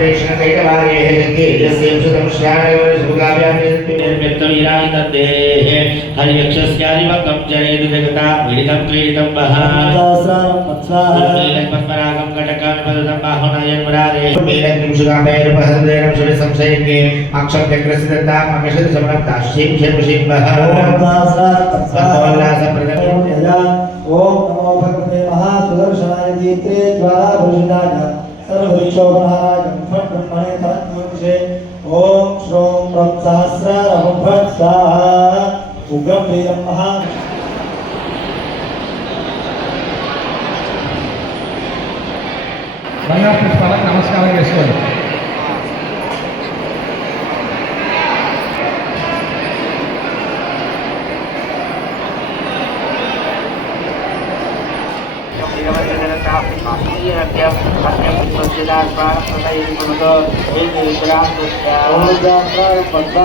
प्रेक्षण कैटवारे जंगे यस्य सुतम श्रावण सुगाव्यामि निर्मितं इरायतते हरियक्षस्यादिवकं जनेतु जगता पीडितं क्रीडितं बहास्राम पत्स्वाहा पद्मरागं कटकं पदतं बाहुनयं मुरारे मेरं सुगावैर्पहद्रेण सुरे संशयके अक्षं चक्रसिद्धता मकशद समनं ताश्चीं क्षेमशीं बहास्राम पत्स्वाहा प्रदमेयया ओम नमो भगवते महासुदर्शनाय दीप्ते ज्वालाभूषिताय सर्वदिक्षोपहाराय फट् ब्रह्मणे तन्मुखे ओम श्रों ब्रह्म सहस्रारं फट् स्वाहा उग्रं वीरं महा బంగారు పుష్పాలకు నమస్కారం చేసుకోండి. पद्मा